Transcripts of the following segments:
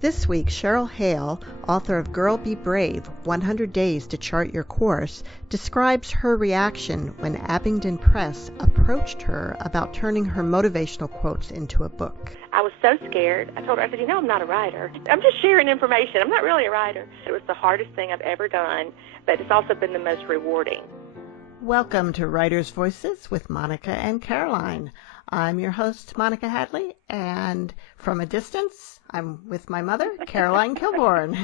This week, Cheryl Hale, author of Girl Be Brave, 100 Days to Chart Your Course, describes her reaction when Abingdon Press approached her about turning her motivational quotes into a book. I was so scared. I told her, I said, I'm not a writer. I'm just sharing information. I'm not really a writer. It was the hardest thing I've ever done, but it's also been the most rewarding. Welcome to Writer's Voices with Monica and Caroline. I'm your host, Monica Hadley, and from a distance, I'm with my mother, Caroline Kilborn.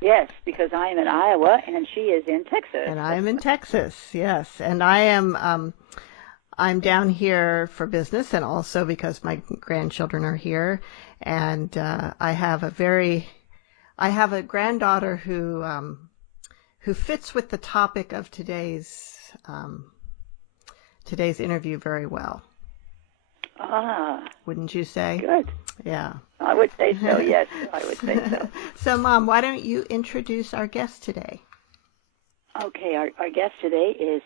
Yes, because I am in Iowa and she is in Texas. And I am in Texas, yes. And I'm down here for business and also because my grandchildren are here. And I have a granddaughter who fits with the topic of today's interview very well. Ah. Wouldn't you say? Good. Yeah. I would say so, yes. I would say so. So, Mom, why don't you introduce our guest today? Okay, our guest today is,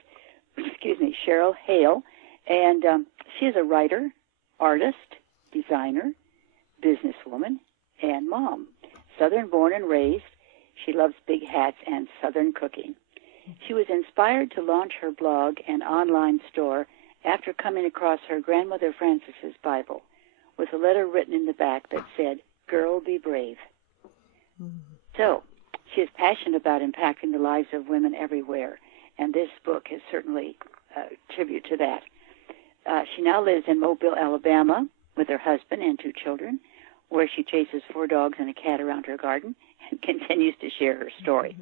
Cheryl Hale, and she is a writer, artist, designer, businesswoman, and mom. Southern born and raised, she loves big hats and Southern cooking. She was inspired to launch her blog and online store after coming across her grandmother Frances's Bible with a letter written in the back that said, "Girl, be brave." So, she is passionate about impacting the lives of women everywhere, and this book is certainly a tribute to that. She now lives in Mobile, Alabama, with her husband and 2 children, where she chases 4 dogs and a cat around her garden and continues to share her story.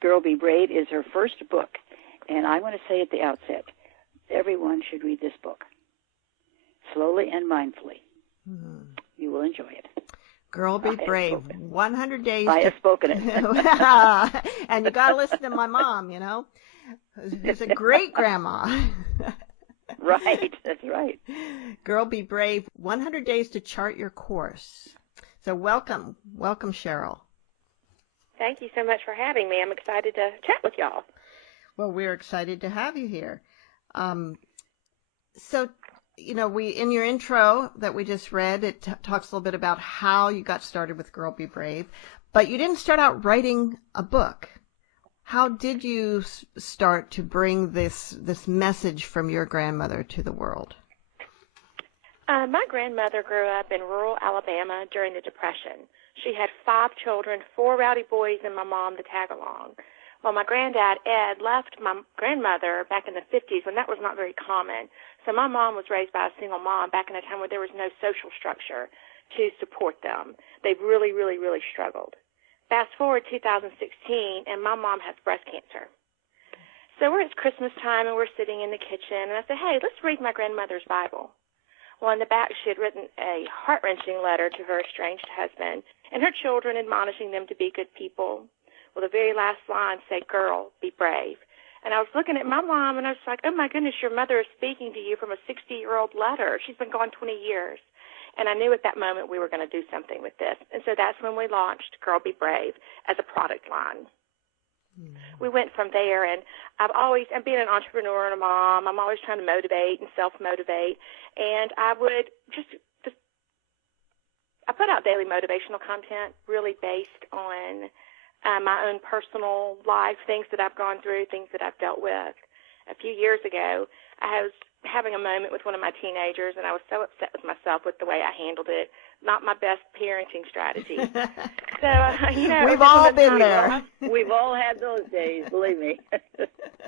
Girl, Be Brave is her first book, and I want to say at the outset, everyone should read this book, slowly and mindfully. You will enjoy it. Girl, Be Brave, 100 Days. I have spoken it. And you got to listen to my mom, who's a great grandma. Right, that's right. Girl, Be Brave, 100 Days to Chart Your Course. So welcome, Cheryl. Thank you so much for having me. I'm excited to chat with y'all. Well, we're excited to have you here. So, in your intro that we just read, it talks a little bit about how you got started with Girl Be Brave, but you didn't start out writing a book. How did you start to bring this message from your grandmother to the world? My grandmother grew up in rural Alabama during the Depression. She had 5 children, 4 rowdy boys, and my mom to tag along. Well, my granddad, Ed, left my grandmother back in the 50s when that was not very common. So my mom was raised by a single mom back in a time where there was no social structure to support them. They really, really, really struggled. Fast forward 2016, and my mom has breast cancer. So it's Christmas time, and we're sitting in the kitchen, and I said, hey, let's read my grandmother's Bible. Well, in the back, she had written a heart-wrenching letter to her estranged husband and her children, admonishing them to be good people. Well, the very last line said, "Girl, be brave." And I was looking at my mom, and I was like, oh, my goodness, your mother is speaking to you from a 60-year-old letter. She's been gone 20 years. And I knew at that moment we were going to do something with this. And so that's when we launched Girl Be Brave as a product line. We went from there, and I'm being an entrepreneur and a mom, I'm always trying to motivate and self-motivate. And I would I put out daily motivational content really based on my own personal life, things that I've gone through, things that I've dealt with. A few years ago, I was having a moment with one of my teenagers, and I was so upset with myself with the way I handled it. Not my best parenting strategy. So, we've all been there. We've all had those days, believe me.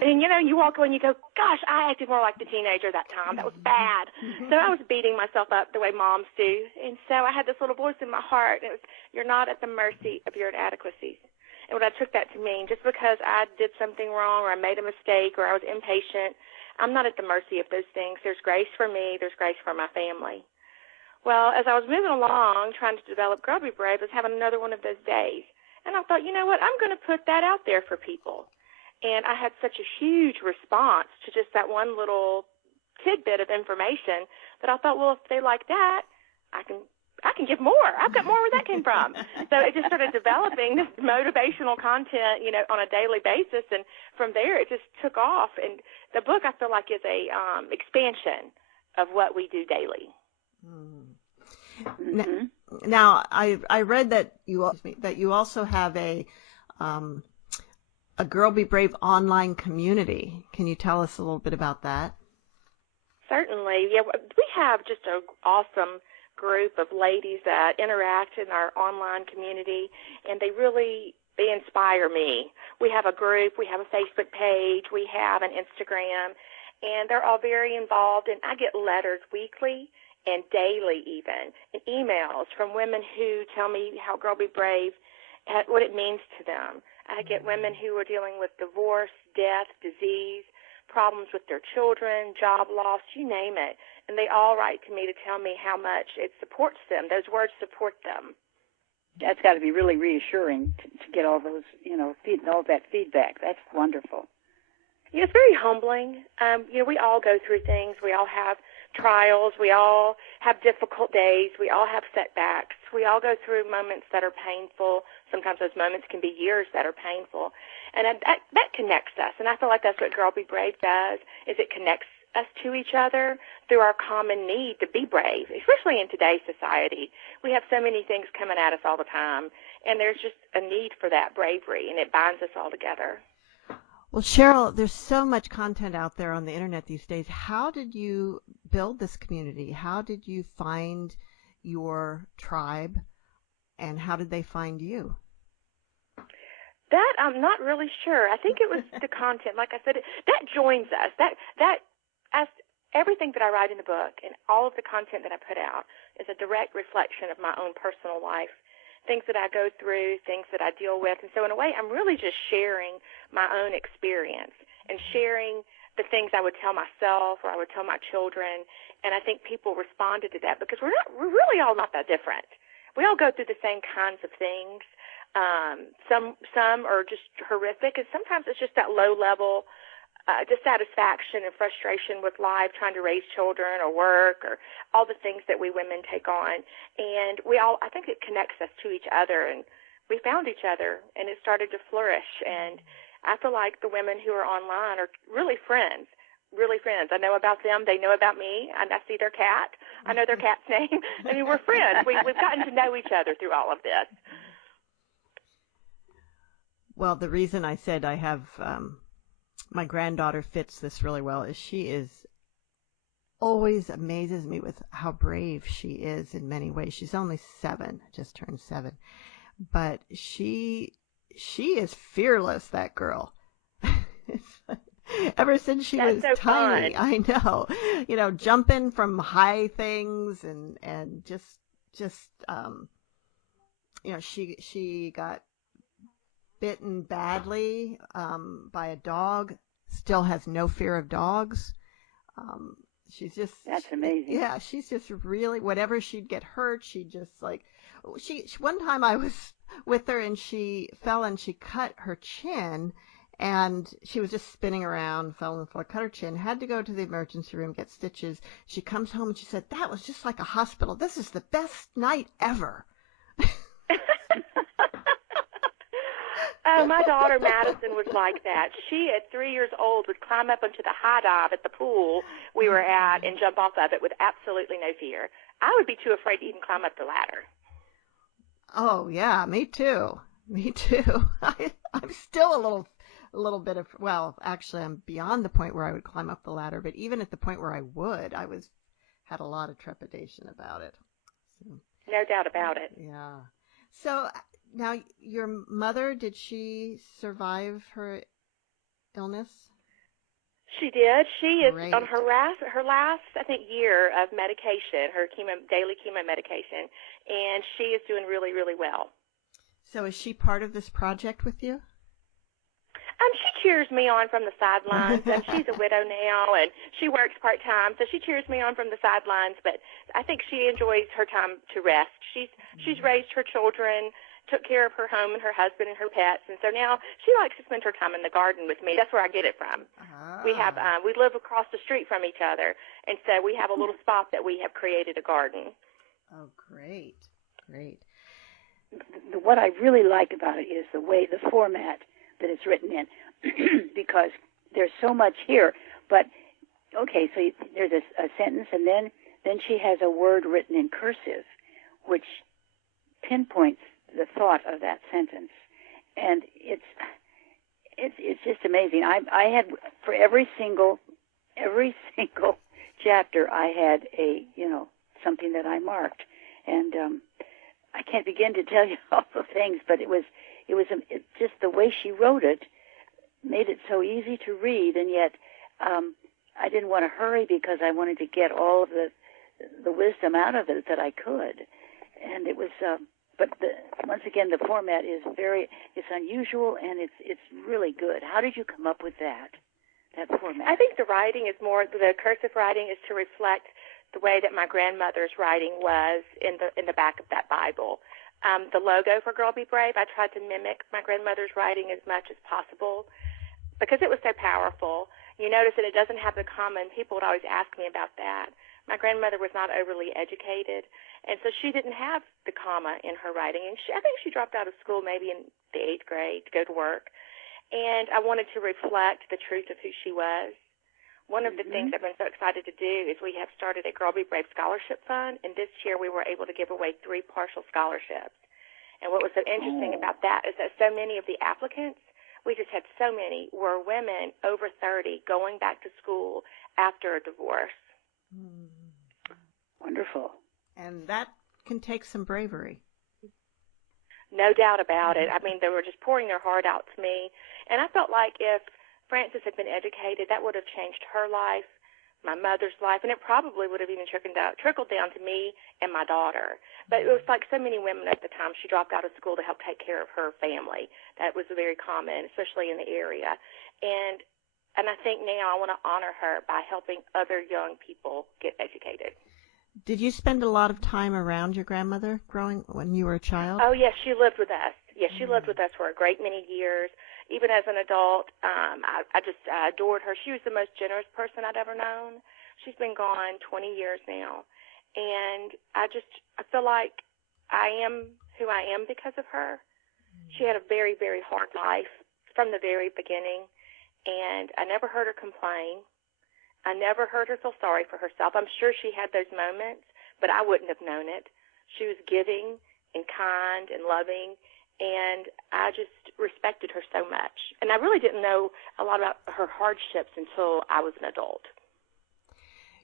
And, you walk away and you go, gosh, I acted more like the teenager that time. That was bad. So I was beating myself up the way moms do. And so I had this little voice in my heart, and it was, you're not at the mercy of your inadequacies. And what I took that to mean, just because I did something wrong or I made a mistake or I was impatient, I'm not at the mercy of those things. There's grace for me. There's grace for my family. Well, as I was moving along, trying to develop Girl Be Brave, I was having another one of those days. And I thought, you know what, I'm going to put that out there for people. And I had such a huge response to just that one little tidbit of information that I thought, well, if they like that, I can give more. I've got more where that came from. So it just started developing this motivational content, on a daily basis. And from there, it just took off. And the book, I feel like, is a expansion of what we do daily. Mm-hmm. Now, I read that you also have a Girl Be Brave online community. Can you tell us a little bit about that? Certainly. Yeah, we have just an awesome group of ladies that interact in our online community, and they inspire me. We have a group, we have a Facebook page, we have an Instagram, and they're all very involved, and I get letters weekly and daily even, and emails from women who tell me how Girl Be Brave, what it means to them. I get women who are dealing with divorce, death, disease, problems with their children, job loss, you name it. And they all write to me to tell me how much it supports them. Those words support them. That's got to be really reassuring to get all those, all that feedback. That's wonderful. Yeah, it's very humbling. We all go through things. We all have trials. We all have difficult days. We all have setbacks. We all go through moments that are painful. Sometimes those moments can be years that are painful. And that connects us. And I feel like that's what Girl Be Brave does, is it connects us to each other through our common need to be brave, especially in today's society. We have so many things coming at us all the time, and there's just a need for that bravery, and it binds us all together. Well, Cheryl, there's so much content out there on the internet these days. How did you build this community? How did you find your tribe, and how did they find you? That I'm not really sure. I think it was the content. Like I said, that joins us. That as everything that I write in the book and all of the content that I put out is a direct reflection of my own personal life, things that I go through, things that I deal with. And so in a way, I'm really just sharing my own experience and sharing the things I would tell myself or I would tell my children. And I think people responded to that because we're really all not that different. We all go through the same kinds of things. Some are just horrific, and sometimes it's just that low level dissatisfaction and frustration with life, trying to raise children or work or all the things that we women take on. And I think it connects us to each other, and we found each other, and it started to flourish. And I feel like the women who are online are really friends. Really friends. I know about them. They know about me. And I see their cat. I know their cat's name. I mean, we're friends. We've gotten to know each other through all of this. Well, the reason I said I have my granddaughter fits this really well is she always amazes me with how brave she is in many ways. She's only 7, just turned 7, but she is fearless, that girl. Ever since she was so tiny, fun. I know, jumping from high things and just she got bitten badly by a dog, still has no fear of dogs. She's just, that's amazing. Yeah, she's just really, whatever she'd get hurt, she'd just one time I was with her and she fell and she cut her chin, and she was just spinning around, fell on the floor, cut her chin, had to go to the emergency room, get stitches. She comes home and she said, "That was just like a hospital. This is the best night ever." Oh, my daughter Madison was like that. She, at 3 years old, would climb up into the high dive at the pool we were at and jump off of it with absolutely no fear. I would be too afraid to even climb up the ladder. Oh, yeah, me too. Me too. I'm still a little bit of, well, actually, I'm beyond the point where I would climb up the ladder, but even at the point where I had a lot of trepidation about it. So, no doubt about it. Yeah. So now, your mother, did she survive her illness? She did. She is Great. on her last, I think, year of medication, her daily chemo medication, and she is doing really, really well. So is she part of this project with you? She cheers me on from the sidelines, and she's a widow now, and she works part-time, so she cheers me on from the sidelines, but I think she enjoys her time to rest. She's raised her children, took care of her home and her husband and her pets, and so now she likes to spend her time in the garden with me. That's where I get it from. Ah. We live across the street from each other, and so we have a little spot that we have created a garden. Oh, great. What I really like about it is the format that it's written in, because there's so much here. But okay, so there's a sentence, and then she has a word written in cursive, which pinpoints the thought of that sentence, and it's just amazing. I had for every single chapter, I had something that I marked, and I can't begin to tell you all the things, but it just the way she wrote it made it so easy to read, and yet I didn't want to hurry because I wanted to get all of the wisdom out of it that I could, and it was. But once again, the format is it's unusual, and it's really good. How did you come up with that format? I think the writing is more, the cursive writing is to reflect the way that my grandmother's writing was in the back of that Bible. The logo for Girl Be Brave, I tried to mimic my grandmother's writing as much as possible because it was so powerful. You notice that it doesn't have the comma, and people would always ask me about that. My grandmother was not overly educated, and so she didn't have the comma in her writing. And I think she dropped out of school maybe in the 8th grade to go to work. And I wanted to reflect the truth of who she was. One of the things I've been so excited to do is we have started a Girl Be Brave Scholarship Fund, and this year we were able to give away 3 partial scholarships. And what was so interesting about that is that so many of the applicants, we just had so many, were women over 30 going back to school after a divorce. Wonderful. And that can take some bravery. No doubt about it. I mean, they were just pouring their heart out to me. And I felt like if Frances had been educated, that would have changed her life, my mother's life, and it probably would have even trickled down to me and my daughter. But it was like so many women at the time, she dropped out of school to help take care of her family. That was very common, especially in the area. And I think now I want to honor her by helping other young people get educated. Did you spend a lot of time around your grandmother when you were a child? Oh, yes, she lived with us. Yes, she lived with us for a great many years. Even as an adult, I just adored her. She was the most generous person I'd ever known. She's been gone 20 years now. And I feel like I am who I am because of her. She had a very, very hard life from the very beginning. And I never heard her complain. I never heard her feel sorry for herself. I'm sure she had those moments, but I wouldn't have known it. She was giving and kind and loving, and I just respected her so much. And I really didn't know a lot about her hardships until I was an adult.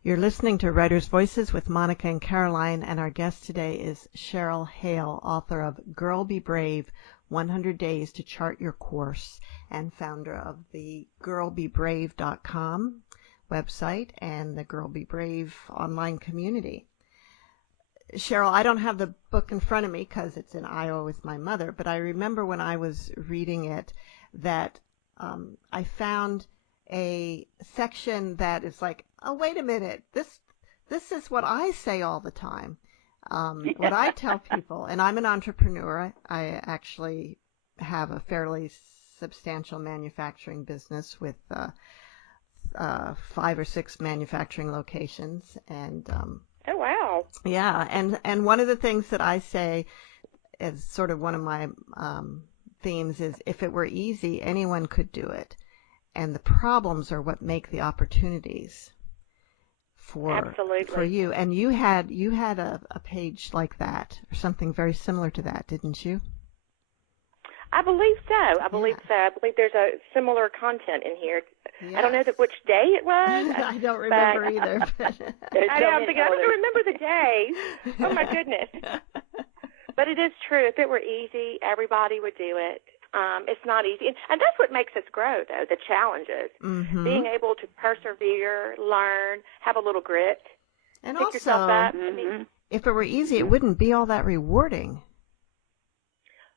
You're listening to Writers' Voices with Monica and Caroline, and our guest today is Cheryl Hale, author of Girl Be Brave, 100 Days to Chart Your Course, and founder of the girlbebrave.com website and the Girl Be Brave online community. Cheryl, I don't have the book in front of me because it's in Iowa with my mother, but I remember when I was reading it that I found a section that is like, oh, wait a minute, this is what I say all the time, what I tell people, and I'm an entrepreneur. I actually have a fairly substantial manufacturing business with 5 or 6 manufacturing locations, and oh wow, yeah, and one of the things that I say is sort of one of my themes is, if it were easy, anyone could do it, and the problems are what make the opportunities for you. And you had a page like that, or something very similar to that, didn't you? I believe so. I believe there's a similar content in here. Yes. I don't know which day it was. I don't remember either. I don't remember the days. Oh, my goodness. But it is true. If it were easy, everybody would do it. It's not easy. And that's what makes us grow, though, the challenges. Mm-hmm. Being able to persevere, learn, have a little grit, and pick yourself up. If it were easy, it wouldn't be all that rewarding.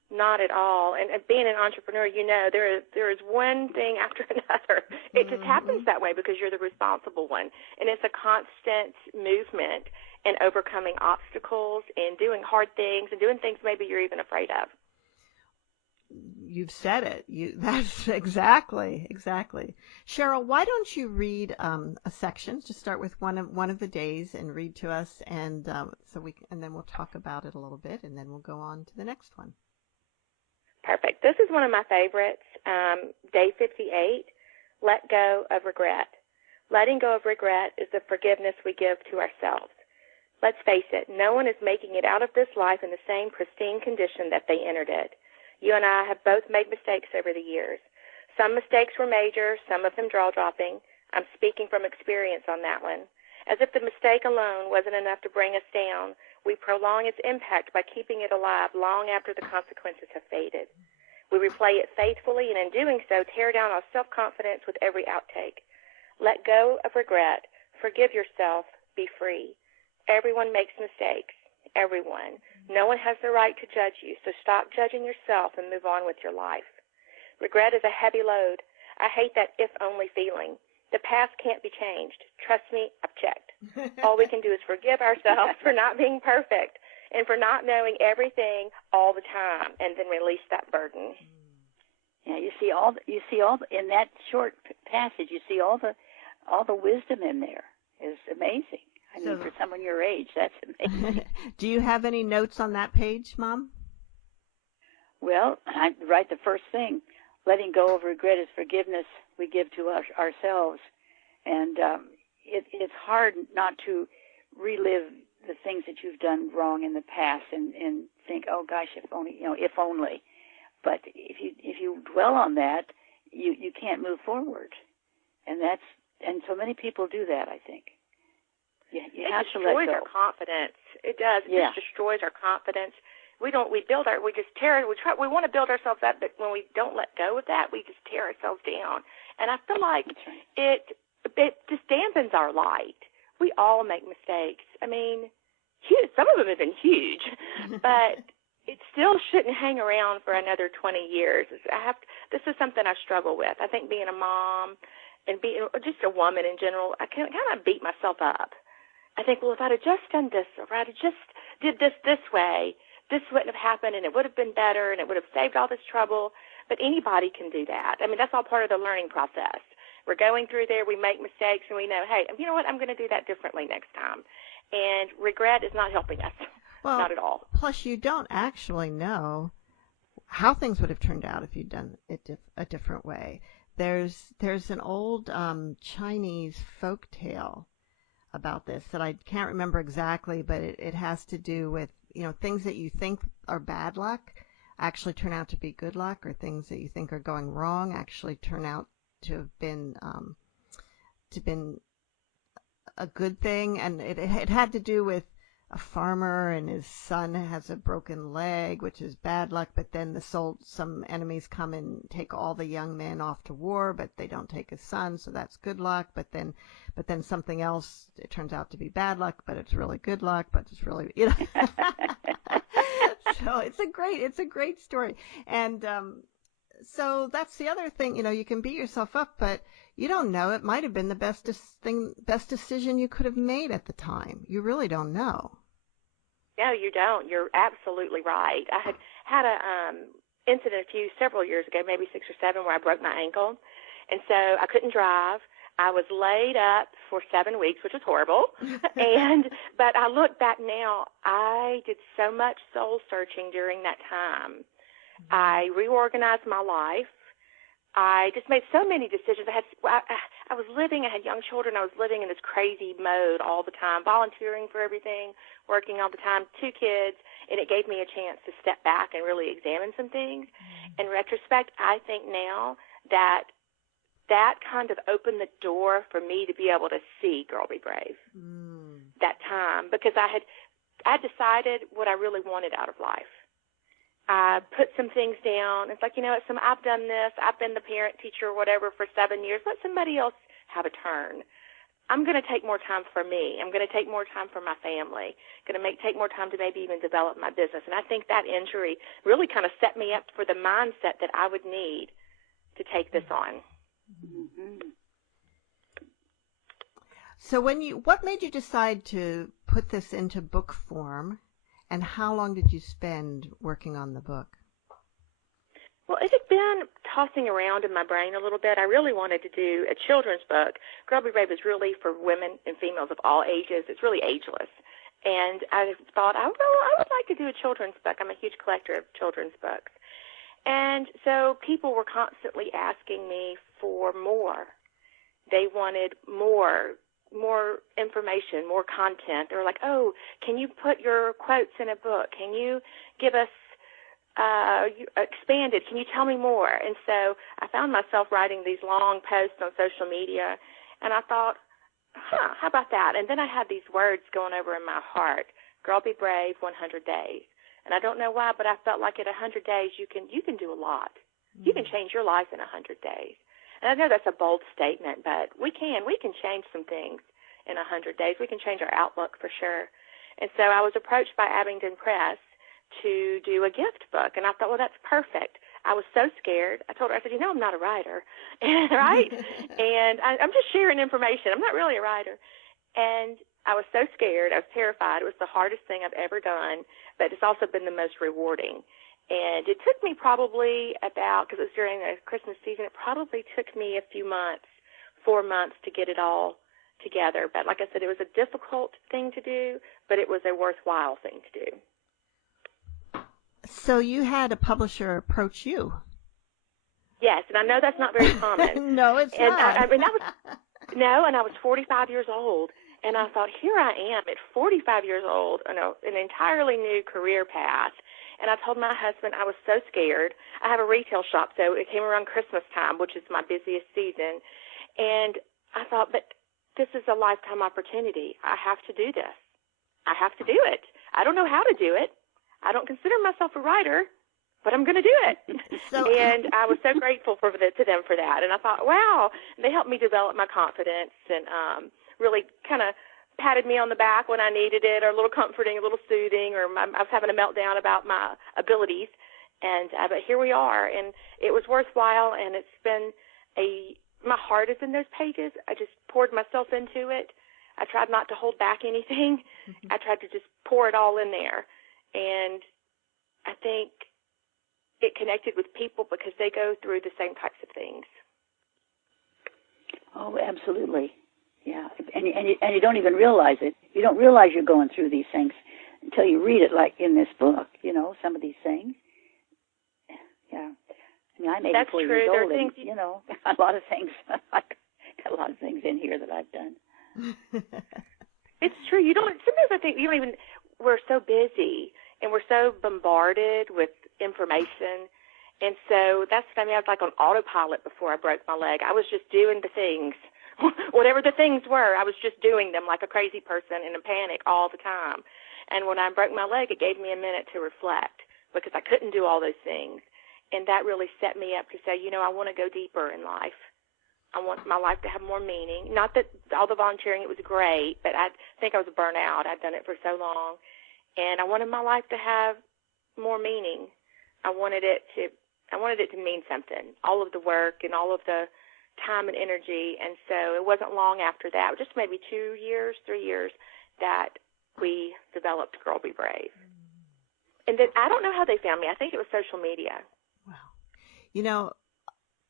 Not at all. And being an entrepreneur, you know, there is one thing after another. It just happens that way because you're the responsible one. And it's a constant movement and overcoming obstacles and doing hard things and doing things maybe you're even afraid of. You've said it. That's exactly. Cheryl, why don't you read a section? Just start with one of the days and read to us, and then we'll talk about it a little bit, and then we'll go on to the next one. Perfect. This is one of my favorites. Day 58, let go of regret. Letting go of regret is the forgiveness we give to ourselves. Let's face it, no one is making it out of this life in the same pristine condition that they entered it. You and I have both made mistakes over the years. Some mistakes were major, some of them jaw-dropping. I'm speaking from experience on that one. As if the mistake alone wasn't enough to bring us down, we prolong its impact by keeping it alive long after the consequences have faded. We replay it faithfully, and in doing so, tear down our self-confidence with every outtake. Let go of regret. Forgive yourself. Be free. Everyone makes mistakes. Everyone. No one has the right to judge you, so stop judging yourself and move on with your life. Regret is a heavy load. I hate that if-only feeling. The past can't be changed. Trust me, I've checked. All we can do is forgive ourselves for not being perfect and for not knowing everything all the time, and then release that burden. Yeah, you see all in that short passage. You see all the wisdom in there. It's amazing. I mean, for someone your age, that's amazing. Do you have any notes on that page, Mom? Well, I write the first thing. Letting go of regret is forgiveness we give to ourselves. And it's hard not to relive the things that you've done wrong in the past and think, oh, gosh, if only. But if you dwell on that, you can't move forward. And so many people do that, I think. You have to let go. It destroys our confidence. It does. It just destroys our confidence. We want to build ourselves up, but when we don't let go of that, we just tear ourselves down. And I feel like it just dampens our light. We all make mistakes. I mean, some of them have been huge, but it still shouldn't hang around for another 20 years. This is something I struggle with. I think being a mom and being just a woman in general, I kind of beat myself up. I think, well, if I'd have just done this, or if I'd have just did this way, this wouldn't have happened, and it would have been better, and it would have saved all this trouble. But anybody can do that. I mean, that's all part of the learning process. We're going through there, we make mistakes, and we know, hey, you know what, I'm going to do that differently next time. And regret is not helping us, not at all. Plus, you don't actually know how things would have turned out if you'd done it a different way. There's an old Chinese folk tale about this that I can't remember exactly, but it has to do with, things that you think are bad luck actually turn out to be good luck, or things that you think are going wrong actually turn out to have been a good thing. And it had to do with a farmer and his son has a broken leg, which is bad luck, but then some enemies come and take all the young men off to war, but they don't take his son, so that's good luck. But then something else, it turns out to be bad luck, but it's really good luck, but it's really, So it's a great story. And so that's the other thing, you can beat yourself up, but you don't know. It might have been the best decision you could have made at the time. You really don't know. No, you don't. You're absolutely right. I had a incident several years ago, maybe 6 or 7, where I broke my ankle, and so I couldn't drive. I was laid up for 7 weeks, which was horrible. But I look back now, I did so much soul searching during that time. I reorganized my life. I just made so many decisions. I had young children. I was living in this crazy mode all the time, volunteering for everything, working all the time, 2 kids, and it gave me a chance to step back and really examine some things. In retrospect, I think now that kind of opened the door for me to be able to see Girl Be Brave that time, because I decided what I really wanted out of life. I put some things down. It's like, I've done this. I've been the parent, teacher, whatever for 7 years. Let somebody else have a turn. I'm going to take more time for me. I'm going to take more time for my family. Going to take more time to maybe even develop my business. And I think that injury really kind of set me up for the mindset that I would need to take this on. Mm-hmm. So what made you decide to put this into book form? And how long did you spend working on the book? Well, it had been tossing around in my brain a little bit. I really wanted to do a children's book. Girl Be Brave is really for women and females of all ages. It's really ageless. And I thought, I would like to do a children's book. I'm a huge collector of children's books. And so people were constantly asking me for more. They wanted more more information, more content. They were like, oh, can you put your quotes in a book? Can you give us expanded? Can you tell me more? And so I found myself writing these long posts on social media, and I thought, how about that? And then I had these words going over in my heart, Girl Be Brave, 100 Days. And I don't know why, but I felt like at 100 days you can do a lot. You can change your life in 100 days. And I know that's a bold statement, but we can change some things in 100 days. We can change our outlook for sure. And so I was approached by Abingdon Press to do a gift book, and I thought, well, that's perfect. I was so scared. I told her, I said, I'm not a writer, right? And I'm just sharing information. I'm not really a writer. And I was so scared. I was terrified. It was the hardest thing I've ever done, but it's also been the most rewarding. And it took me probably because it was during the Christmas season, it probably took me a few months, 4 months to get it all together. But like I said, it was a difficult thing to do, but it was a worthwhile thing to do. So you had a publisher approach you. Yes, and I know that's not very common. No, it's not. And I was 45 years old, and I thought, here I am at 45 years old, an entirely new career path. And I told my husband I was so scared. I have a retail shop, so it came around Christmas time, which is my busiest season. And I thought, but this is a lifetime opportunity. I have to do this. I have to do it. I don't know how to do it. I don't consider myself a writer, but I'm going to do it. And I was so grateful to them for that. And I thought, wow, they helped me develop my confidence and really kind of patted me on the back when I needed it, or a little comforting, a little soothing, or I was having a meltdown about my abilities. And but here we are, and it was worthwhile, and it's been my heart is in those pages. I just poured myself into it. I tried not to hold back anything. I tried to just pour it all in there. And I think it connected with people because they go through the same types of things. Oh, absolutely. Yeah, and you don't even realize it. You don't realize you're going through these things until you read it, like in this book, some of these things. Yeah. I mean, I'm 84 years old, and, a lot of things, got a lot of things in here that I've done. It's true. Sometimes I think we're so busy and we're so bombarded with information. And so that's what I mean. I was like on autopilot before I broke my leg. I was just doing the things. Whatever the things were, I was just doing them like a crazy person in a panic all the time. And when I broke my leg, it gave me a minute to reflect because I couldn't do all those things. And that really set me up to say, I want to go deeper in life. I want my life to have more meaning. Not that all the volunteering, it was great, but I think I was burnt out. I'd done it for so long. And I wanted my life to have more meaning. I wanted it to mean something, all of the work and all of the time and energy. And so it wasn't long after that, just maybe 3 years, that we developed Girl Be Brave. And then I don't know how they found me. I think it was social media. Wow.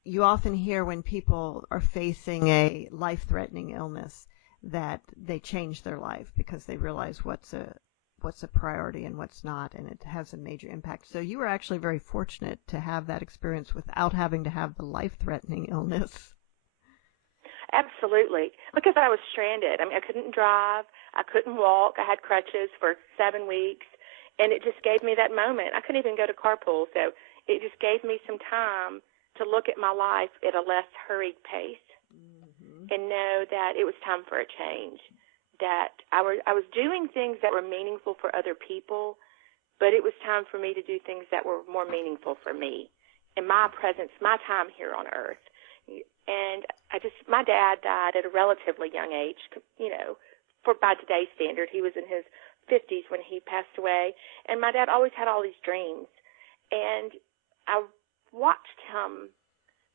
You often hear when people are facing a life-threatening illness that they change their life because they realize what's a priority and what's not, and it has a major impact. So you were actually very fortunate to have that experience without having to have the life-threatening illness. Absolutely, because I was stranded. I mean, I couldn't drive. I couldn't walk. I had crutches for 7 weeks, and it just gave me that moment. I couldn't even go to carpool, so it just gave me some time to look at my life at a less hurried pace and know that it was time for a change, that I was doing things that were meaningful for other people, but it was time for me to do things that were more meaningful for me in my presence, my time here on earth. And my dad died at a relatively young age, by today's standard. He was in his 50s when he passed away. And my dad always had all these dreams. And I watched him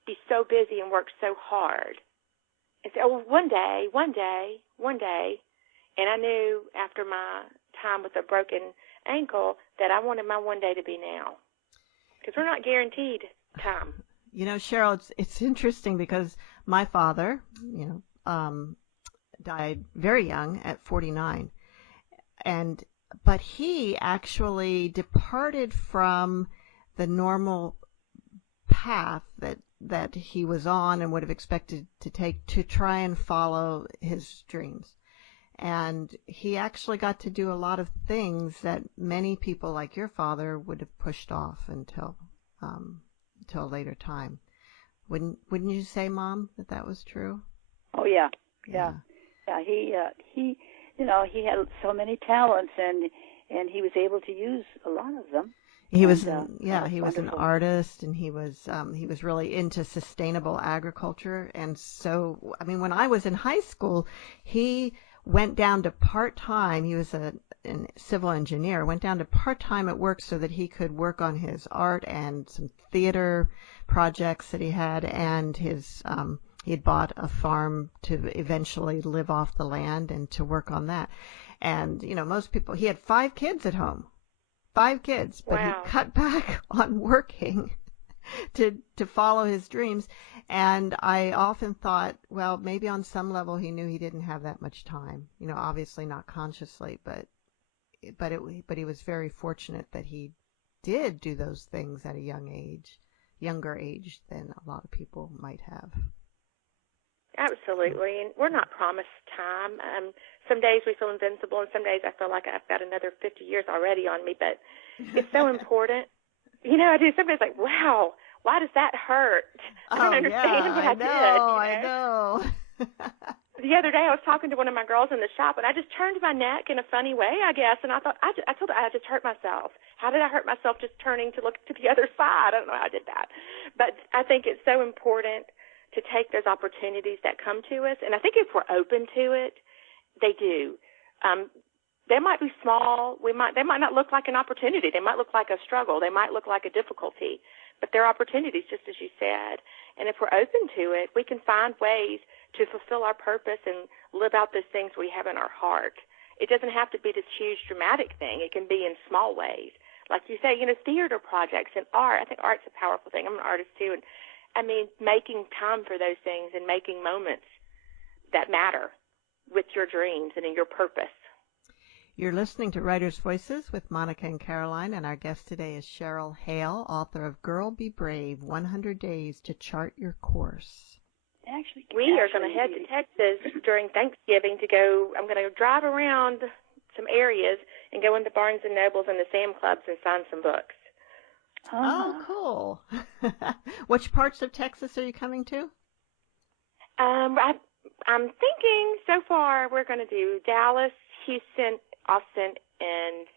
be so busy and work so hard. And say, one day. And I knew after my time with a broken ankle that I wanted my one day to be now. Because we're not guaranteed time. Cheryl, it's interesting because my father, died very young at 49. But he actually departed from the normal path that that he was on and would have expected to take to try and follow his dreams. And he actually got to do a lot of things that many people like your father would have pushed off until a later time. Wouldn't you say, Mom, that was true? Oh yeah. He he had so many talents, and he was able to use a lot of them. He was wonderful. an artist, and he was really into sustainable agriculture. And so, I mean, when I was in high school, he went down to part-time. He was a civil engineer, went down to part-time at work so that he could work on his art and some theater projects that he had, and his he had bought a farm to eventually live off the land and to work on that. And, most people, he had 5 kids at home. 5 kids, but Wow. he cut back on working to follow his dreams. And I often thought, well, maybe on some level he knew he didn't have that much time. Obviously not consciously, but he was very fortunate that he did do those things at a younger age than a lot of people might have. Absolutely, and we're not promised time. Some days we feel invincible, and some days I feel like I've got another 50 years already on me, but it's so important. I do. Somebody's like, wow, why does that hurt? I don't understand what I did. I know. The other day I was talking to one of my girls in the shop, and I just turned my neck in a funny way, I guess, and I thought, I told her I just hurt myself. How did I hurt myself just turning to look to the other side? I don't know how I did that. But I think it's so important to take those opportunities that come to us. And I think if we're open to it, they do. They might be small. They might not look like an opportunity. They might look like a struggle. They might look like a difficulty. But they're opportunities, just as you said. And if we're open to it, we can find ways to fulfill our purpose and live out those things we have in our heart. It doesn't have to be this huge dramatic thing. It can be in small ways. Like you say, theater projects and art. I think art's a powerful thing. I'm an artist too. And making time for those things and making moments that matter with your dreams and in your purpose. You're listening to Writers' Voices with Monica and Caroline, and our guest today is Cheryl Hale, author of Girl Be Brave, 100 Days to Chart Your Course. We are going to head to Texas during Thanksgiving to go. I'm going to drive around some areas and go into Barnes & Nobles and the Sam Clubs and sign some books. Oh, cool. Which parts of Texas are you coming to? I'm thinking so far we're going to do Dallas, Houston, Austin, and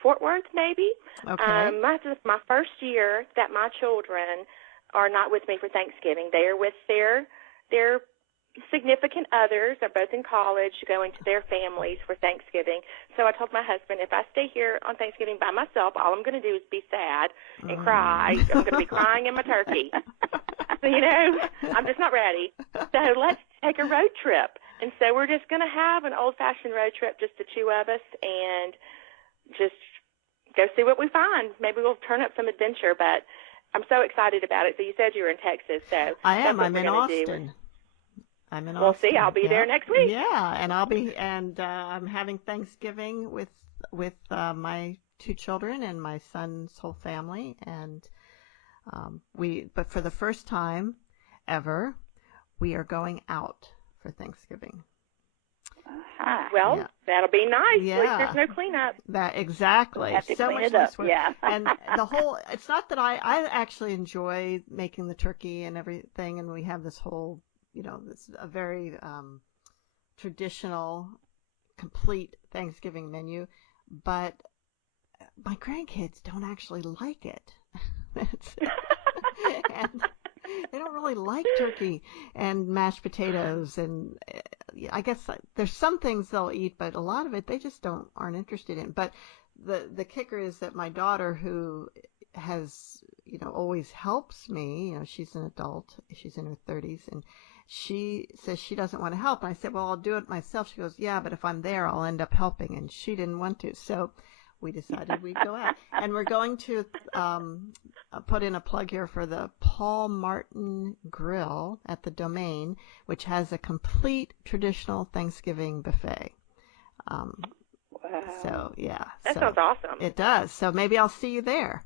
Fort Worth, maybe. Okay. This is my first year that my children are not with me for Thanksgiving. They are with their significant others. They're both in college, going to their families for Thanksgiving. So I told my husband, if I stay here on Thanksgiving by myself, all I'm going to do is be sad and cry. I'm going to be crying in my turkey. I'm just not ready. So let's take a road trip. And so we're just going to have an old-fashioned road trip, just the 2 of us, and just go see what we find. Maybe we'll turn up some adventure, but I'm so excited about it. So you said you were in Texas, so I am. I'm in Austin. I'm in Austin. We'll see. I'll be there next week. Yeah, and I'm having Thanksgiving with my 2 children and my son's whole family, and but for the first time ever, we are going out for Thanksgiving. Well, that'll be nice. Yeah. At least there's no cleanup. That exactly. Have to so clean much it less up. work. Yeah. And it's not that I actually enjoy making the turkey and everything, and we have this whole, this a very traditional, complete Thanksgiving menu, but my grandkids don't actually like it. And they don't really like turkey and mashed potatoes, and I guess there's some things they'll eat, but a lot of it they just aren't interested in. But the kicker is that my daughter, who has always helps me, she's an adult, she's in her 30s, and she says she doesn't want to help. And I said, well, I'll do it myself. She goes, yeah, but if I'm there, I'll end up helping, and she didn't want to. So we decided we'd go out. And we're going to put in a plug here for the Paul Martin Grill at the Domain, which has a complete traditional Thanksgiving buffet. Wow. So, yeah. That sounds awesome. It does. So maybe I'll see you there.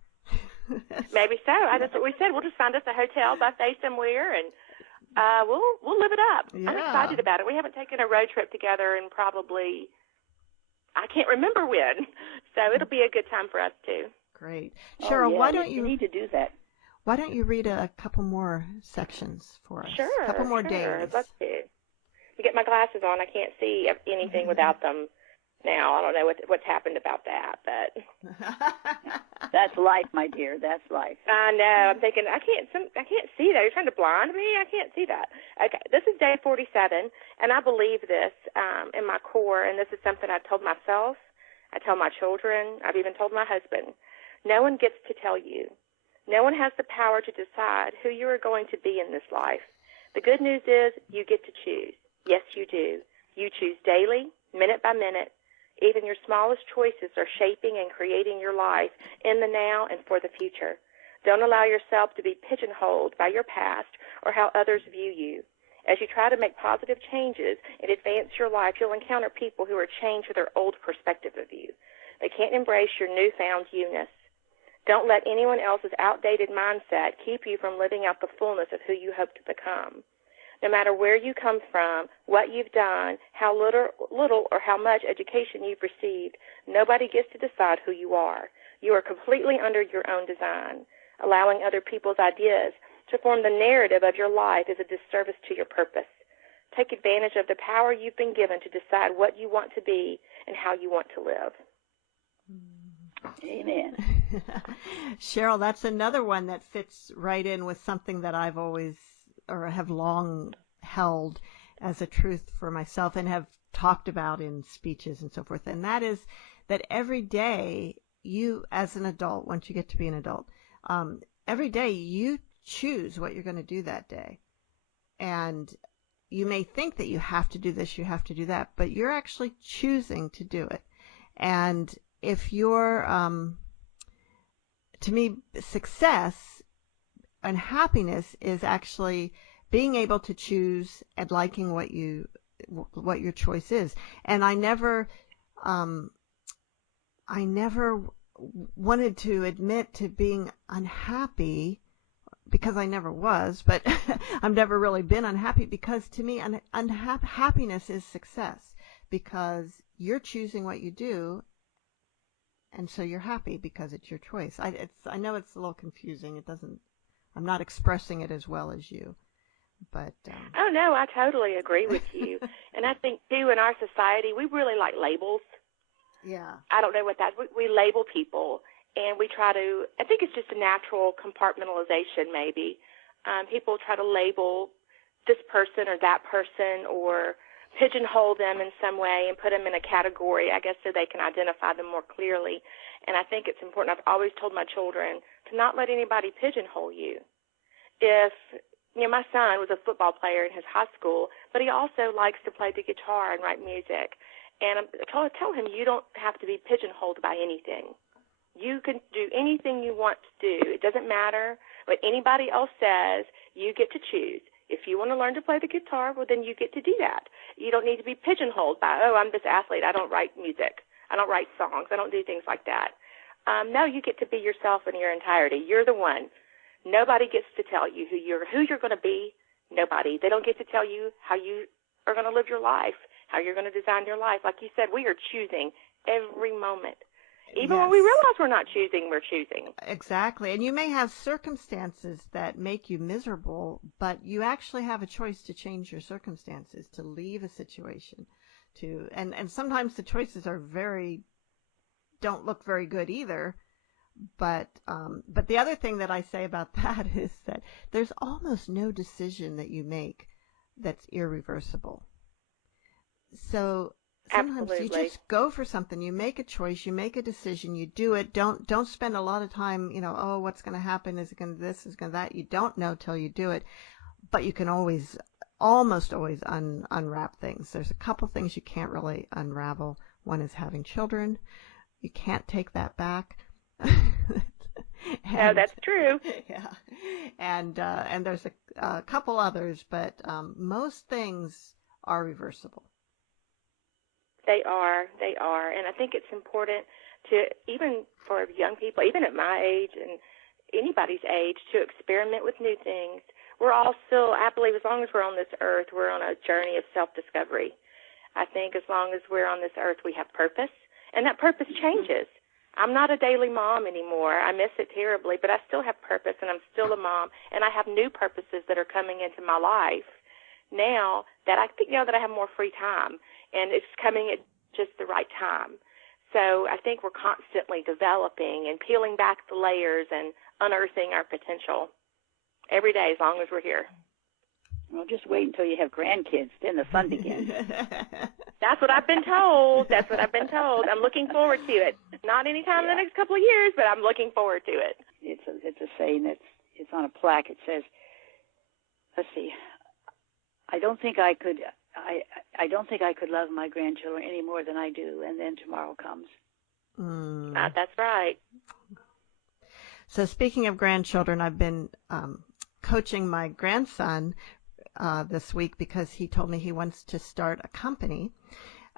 Maybe so. That's what we said. We'll just find us a hotel buffet somewhere, and we'll live it up. Yeah. I'm excited about it. We haven't taken a road trip together in probably, I can't remember when. So it'll be a good time for us too. Great. Cheryl, why don't you need to do that? Why don't you read a couple more sections for us? Sure. A couple more days. Let's do. To get my glasses on, I can't see anything without them now. I don't know what's happened about that, but that's life, my dear. That's life. I know. I'm thinking I can't see that. You're trying to blind me. I can't see that. Okay, this is day 47, and I believe this in my core, and this is something I've told myself. I tell my children. I've even told my husband. No one gets to tell you. No one has the power to decide who you are going to be in this life. The good news is you get to choose. Yes, you do. You choose daily, minute by minute. Even your smallest choices are shaping and creating your life in the now and for the future. Don't allow yourself to be pigeonholed by your past or how others view you. As you try to make positive changes and advance your life, you'll encounter people who are changed with their old perspective of you. They can't embrace your newfound you-ness. Don't let anyone else's outdated mindset keep you from living out the fullness of who you hope to become. No matter where you come from, what you've done, how little or how much education you've received, nobody gets to decide who you are. You are completely under your own design. Allowing other people's ideas to form the narrative of your life is a disservice to your purpose. Take advantage of the power you've been given to decide what you want to be and how you want to live. Amen. Cheryl, that's another one that fits right in with something that I've always or have long held as a truth for myself and have talked about in speeches and so forth. And that is that every day you, as an adult, once you get to be an adult, every day you choose what you're going to do that day. And you may think that you have to do this, you have to do that, but you're actually choosing to do it. And if you're, to me, success and happiness is actually being able to choose and liking what your choice is. And I never wanted to admit to being unhappy because I never was, but I've never really been unhappy because to me, happiness is success because you're choosing what you do. And so you're happy because it's your choice. I know it's a little confusing. I'm not expressing it as well as you, but. Oh no, I totally agree with you. And I think too, in our society, we really like labels. Yeah. I don't know what that. We label people, and we try to. I think it's just a natural compartmentalization. Maybe people try to label this person or that person, or pigeonhole them in some way and put them in a category, I guess, so they can identify them more clearly. And I think it's important. I've always told my children to not let anybody pigeonhole you. If, my son was a football player in his high school, but he also likes to play the guitar and write music. And I tell him you don't have to be pigeonholed by anything. You can do anything you want to do. It doesn't matter what anybody else says. You get to choose. If you want to learn to play the guitar, well, then you get to do that. You don't need to be pigeonholed by, I'm this athlete. I don't write music. I don't write songs. I don't do things like that. No, you get to be yourself in your entirety. You're the one. Nobody gets to tell you who you're going to be. Nobody. They don't get to tell you how you are going to live your life, how you're going to design your life. Like you said, we are choosing every moment. Even when we realize we're not choosing, we're choosing. Exactly. And you may have circumstances that make you miserable, but you actually have a choice to change your circumstances, to leave a situation, and sometimes the choices are don't look very good either. But the other thing that I say about that is that there's almost no decision that you make that's irreversible. So sometimes Absolutely. you just go for something. You make a choice. You make a decision. You do it. Don't spend a lot of time, what's going to happen? Is it going to this? Is it going to that? You don't know till you do it. But you can almost always unwrap things. There's a couple things you can't really unravel. One is having children. You can't take that back. No, that's true. Yeah. And there's a couple others, but most things are reversible. They are, and I think it's important to, even for young people, even at my age, and anybody's age to experiment with new things. We're all still, I believe, as long as we're on this earth, we're on a journey of self-discovery. I think as long as we're on this earth, we have purpose, and that purpose changes. I'm not a daily mom anymore. I miss it terribly, but I still have purpose, and I'm still a mom, and I have new purposes that are coming into my life now that I think, that I have more free time, and it's coming at just the right time. So I think we're constantly developing and peeling back the layers and unearthing our potential every day as long as we're here. Well, just wait until you have grandkids, then the fun begins. That's what I've been told. That's what I've been told. I'm looking forward to it. Not anytime in the next couple of years, but I'm looking forward to it. It's a saying it's on a plaque. It says, let's see, I don't think I could love my grandchildren any more than I do, and then tomorrow comes. That's right. So speaking of grandchildren, I've been coaching my grandson this week because he told me he wants to start a company,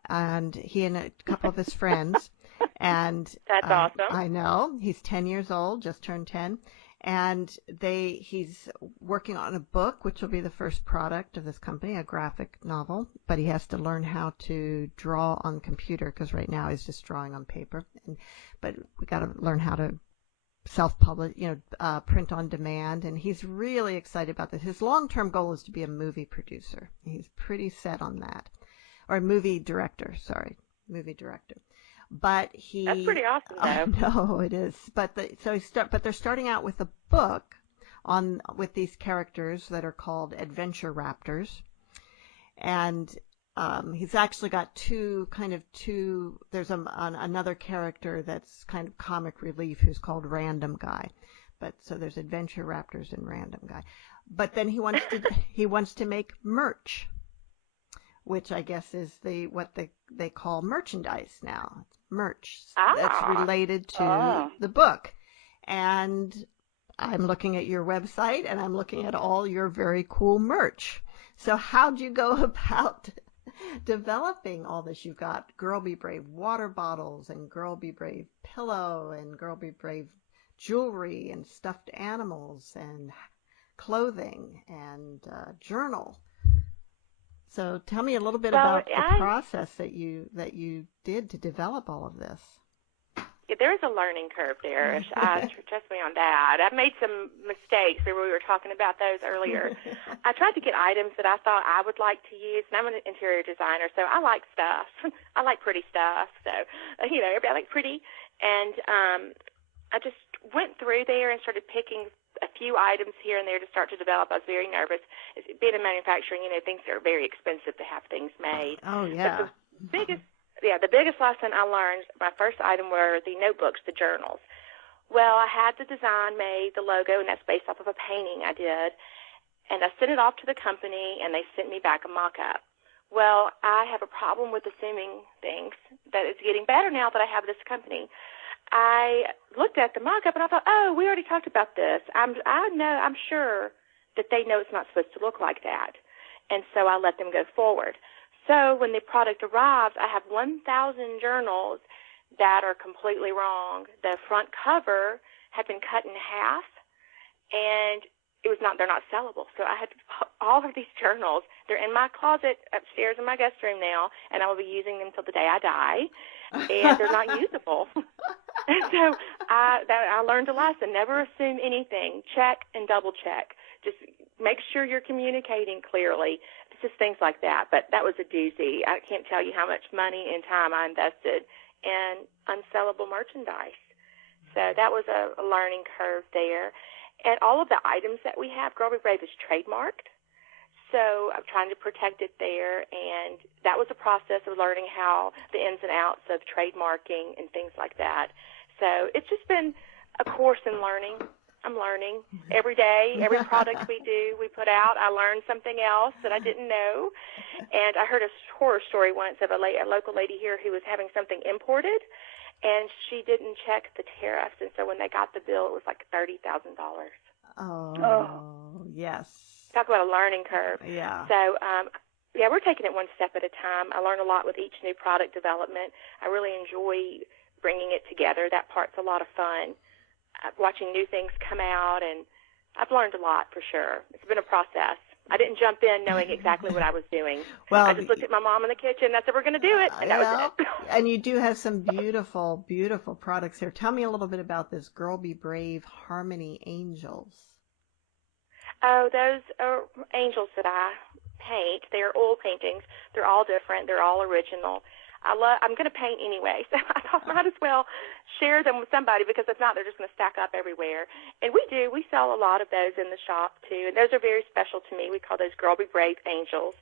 and he and a couple of his friends. And that's awesome. I know. He's 10 years old, just turned 10. And he's working on a book, which will be the first product of this company, a graphic novel. But he has to learn how to draw on computer because right now he's just drawing on paper. But we got to learn how to self-publish, print on demand. And he's really excited about this. His long-term goal is to be a movie producer. He's pretty set on that. Or movie director. But that's pretty awesome, though. No, it is. But they're starting out with a book with these characters that are called Adventure Raptors, and he's actually got two. There's another character that's kind of comic relief who's called Random Guy, but so there's Adventure Raptors and Random Guy. But then he wants to make merch, which I guess is what they call merchandise now. It's merch that's related to the book. And I'm looking at your website, and I'm looking at all your very cool merch. So how'd you go about developing all this? You've got Girl Be Brave water bottles, and Girl Be Brave pillow, and Girl Be Brave jewelry, and stuffed animals, and clothing, and journal. So tell me a little bit about the process that you did to develop all of this. Yeah, there is a learning curve there. Trust me on that. I've made some mistakes. We were talking about those earlier. I tried to get items that I thought I would like to use, and I'm an interior designer, so I like stuff. I like pretty stuff. So, everybody like pretty. And I just went through there and started picking a few items here and there to start to develop. I was very nervous. Being in manufacturing, things are very expensive to have things made. Oh, yeah. But the biggest lesson I learned, my first item were the notebooks, the journals. Well, I had the design made, the logo, and that's based off of a painting I did. And I sent it off to the company, and they sent me back a mock-up. Well, I have a problem with assuming things, that it's getting better now that I have this company. I looked at the mock-up and I thought, we already talked about this. I'm sure that they know it's not supposed to look like that. And so I let them go forward. So when the product arrives, I have 1,000 journals that are completely wrong. The front cover had been cut in half, and they're not sellable. So I had all of these journals. They're in my closet upstairs in my guest room now, and I will be using them till the day I die, and they're not usable. And so I learned a lesson. Never assume anything. Check and double check. Just make sure you're communicating clearly. It's just things like that. But that was a doozy. I can't tell you how much money and time I invested in unsellable merchandise. So that was a learning curve there. And all of the items that we have, Girl Be Brave is trademarked. So I'm trying to protect it there, and that was a process of learning how the ins and outs of trademarking and things like that. So it's just been a course in learning. I'm learning every day. Every product we put out, I learn something else that I didn't know. And I heard a horror story once of a local lady here who was having something imported, and she didn't check the tariffs. And so when they got the bill, it was like $30,000. Oh, yes. Talk about a learning curve. Yeah. So, we're taking it one step at a time. I learn a lot with each new product development. I really enjoy bringing it together. That part's a lot of fun. watching new things come out, and I've learned a lot for sure. It's been a process. I didn't jump in knowing exactly what I was doing. Well, I just looked at my mom in the kitchen. I said, we're going to do it. And that was it. And you do have some beautiful, beautiful products here. Tell me a little bit about this Girl Be Brave Harmony Angels. Oh, those are angels that I paint. They're oil paintings. They're all different. They're all original. I'm going to paint anyway, so I thought I might as well share them with somebody, because if not, they're just going to stack up everywhere. And we sell a lot of those in the shop too, and those are very special to me. We call those Girl Be Brave Angels,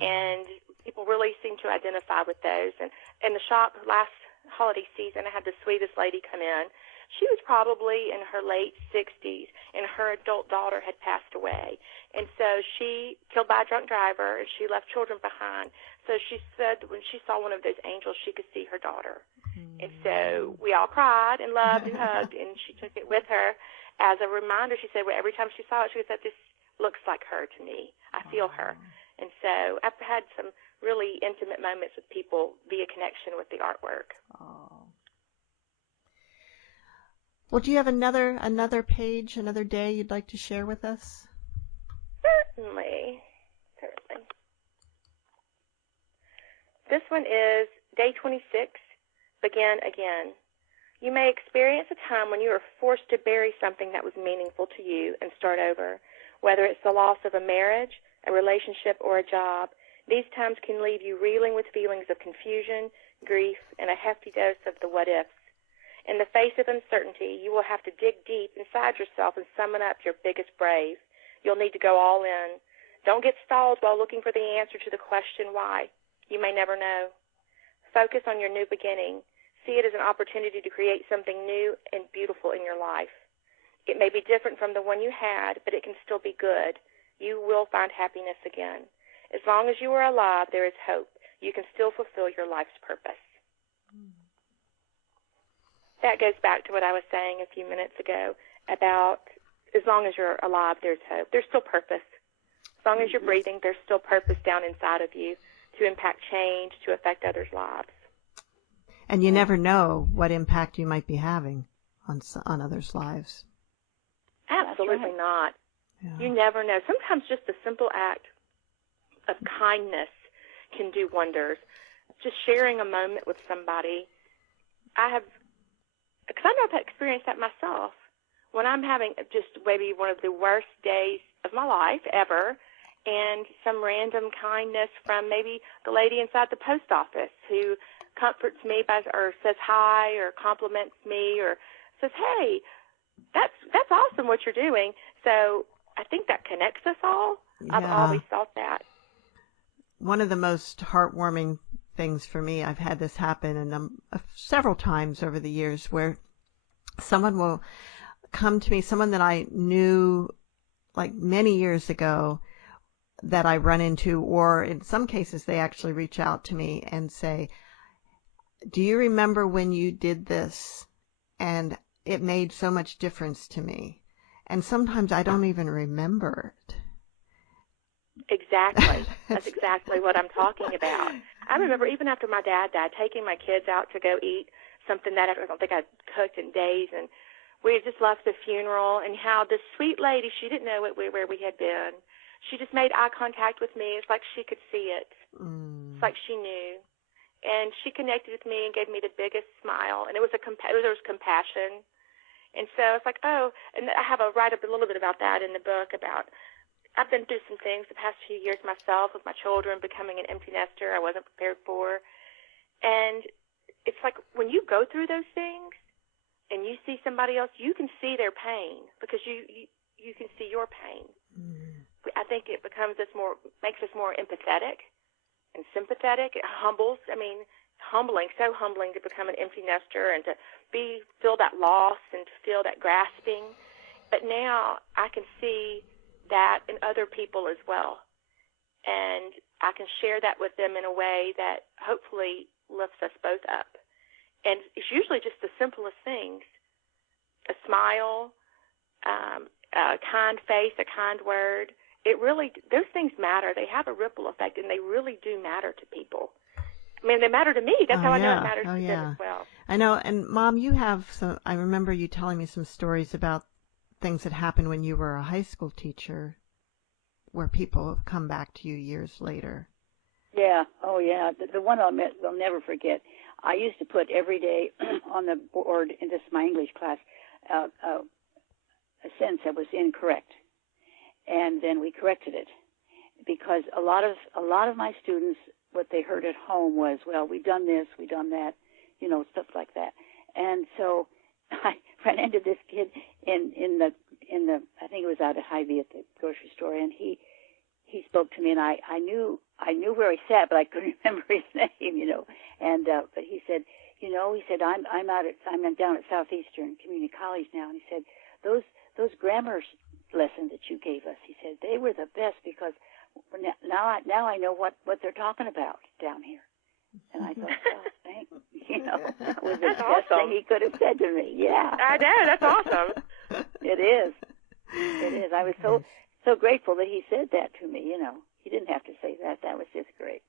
and people really seem to identify with those. And in the shop last holiday season, I had the sweetest lady come in. She was probably in her late 60s, and her adult daughter had passed away. And so she killed by a drunk driver, and she left children behind. So she said when she saw one of those angels, she could see her daughter. And so we all cried and loved and hugged, and she took it with her as a reminder. She said, well, every time she saw it, she said, this looks like her to me. I feel her. And so I've had some really intimate moments with people via connection with the artwork. Oh. Well, do you have another page, another day you'd like to share with us? Certainly. This one is day 26, begin again. You may experience a time when you are forced to bury something that was meaningful to you and start over, whether it's the loss of a marriage, a relationship, or a job. These times can leave you reeling with feelings of confusion, grief, and a hefty dose of the what-ifs. In the face of uncertainty, you will have to dig deep inside yourself and summon up your biggest brave. You'll need to go all in. Don't get stalled while looking for the answer to the question why. You may never know. Focus on your new beginning. See it as an opportunity to create something new and beautiful in your life. It may be different from the one you had, but it can still be good. You will find happiness again. As long as you are alive, there is hope. You can still fulfill your life's purpose. That goes back to what I was saying a few minutes ago about as long as you're alive, there's hope. There's still purpose. As long as you're breathing, there's still purpose down inside of you to impact change, to affect others' lives. And you never know what impact you might be having on others' lives. Absolutely not. Yeah. You never know. Sometimes just a simple act of kindness can do wonders. Just sharing a moment with somebody. Because I know I've experienced that myself. When I'm having just maybe one of the worst days of my life ever, and some random kindness from maybe the lady inside the post office who comforts me or says hi or compliments me or says, hey, that's awesome what you're doing. So I think that connects us all. Yeah. I've always thought that. One of the most heartwarming things for me, I've had this happen several times over the years, where someone will come to me, someone that I knew like many years ago that I run into, or in some cases they actually reach out to me and say, do you remember when you did this? And it made so much difference to me. And sometimes I don't even remember it. Exactly. That's exactly what I'm talking about. I remember even after my dad died, taking my kids out to go eat something that I don't think I'd cooked in days, and we had just left the funeral, and how this sweet lady, she didn't know where we had been. She just made eye contact with me. It's like she could see it. It's like she knew. And she connected with me and gave me the biggest smile, and there was compassion. And so it's like, oh, and I have a write-up a little bit about that in the book about I've been through some things the past few years myself with my children, becoming an empty nester I wasn't prepared for. And it's like when you go through those things and you see somebody else, you can see their pain because you can see your pain. I think it makes us more empathetic and sympathetic. It humbles. I mean, so humbling to become an empty nester and to feel that loss and to feel that grasping. But now I can see that in other people as well. And I can share that with them in a way that hopefully lifts us both up. And it's usually just the simplest things. A smile, a kind face, a kind word. Those things matter. They have a ripple effect, and they really do matter to people. I mean, they matter to me. That's how I know yeah. it matters Oh, to yeah. them as well. I know. And Mom, you have some. I remember you telling me some stories about things that happened when you were a high school teacher, where people have come back to you years later. Yeah. Oh, yeah. The one I'll never forget. I used to put every day on the board, and this is my English class, a sentence that was incorrect, and then we corrected it, because a lot of my students, what they heard at home was, well, we done this, we done that, stuff like that. And so I ran into this kid in the I think it was out at Hy-Vee at the grocery store, and he spoke to me, and I knew where he sat, but I couldn't remember his name, And but he said, I'm down at Southeastern Community College now, and he said, those grammar lessons that you gave us, he said, they were the best, because now I know what they're talking about down here. And I thought, oh, thank that was the best thing he could have said to me. Yeah, I know, that's awesome. It is. I was so grateful that he said that to me. He didn't have to say that. That was just great.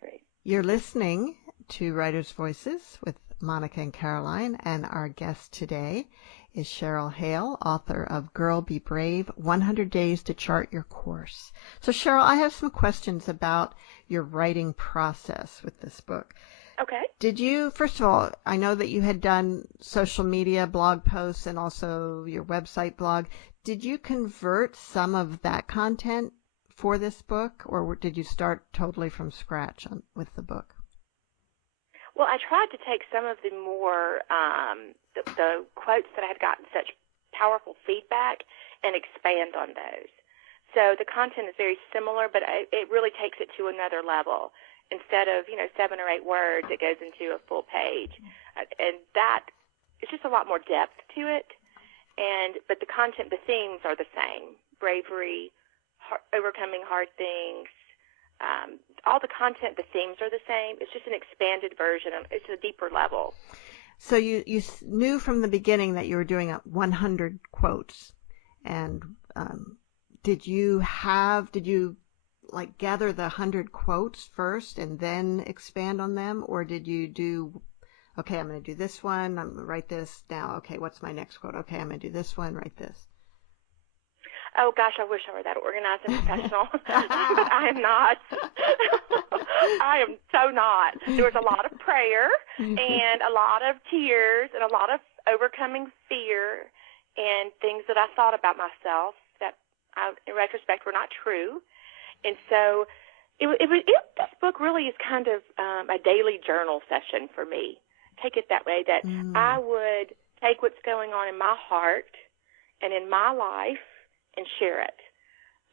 Great. You're listening to Writers' Voices with Monica and Caroline, and our guest today is Cheryl Hale, author of Girl Be Brave, 100 Days to Chart Your Course. So, Cheryl, I have some questions about your writing process with this book. Okay. Did you, first of all, I know that you had done social media blog posts and also your website blog. Did you convert some of that content for this book, or did you start totally from scratch with the book? Well, I tried to take some of the more, the quotes that I had gotten such powerful feedback and expand on those. So the content is very similar, but it really takes it to another level. Instead of, 7 or 8 words, it goes into a full page. And that, it's just a lot more depth to it. But the content, the themes are the same. Bravery, overcoming hard things, all the content, the themes are the same. It's just an expanded version. It's a deeper level. So you knew from the beginning that you were doing 100 quotes. And did you gather the 100 quotes first and then expand on them? Or did you do, okay, I'm going to do this one, I'm going to write this now. Okay, what's my next quote? Okay, I'm going to do this one, write this. Oh, gosh, I wish I were that organized and professional. But I am not. I am so not. There was a lot of prayer and a lot of tears and a lot of overcoming fear and things that I thought about myself that, in retrospect, were not true. And so this book really is kind of a daily journal session for me. Take it that way, that I would take what's going on in my heart and in my life and share it.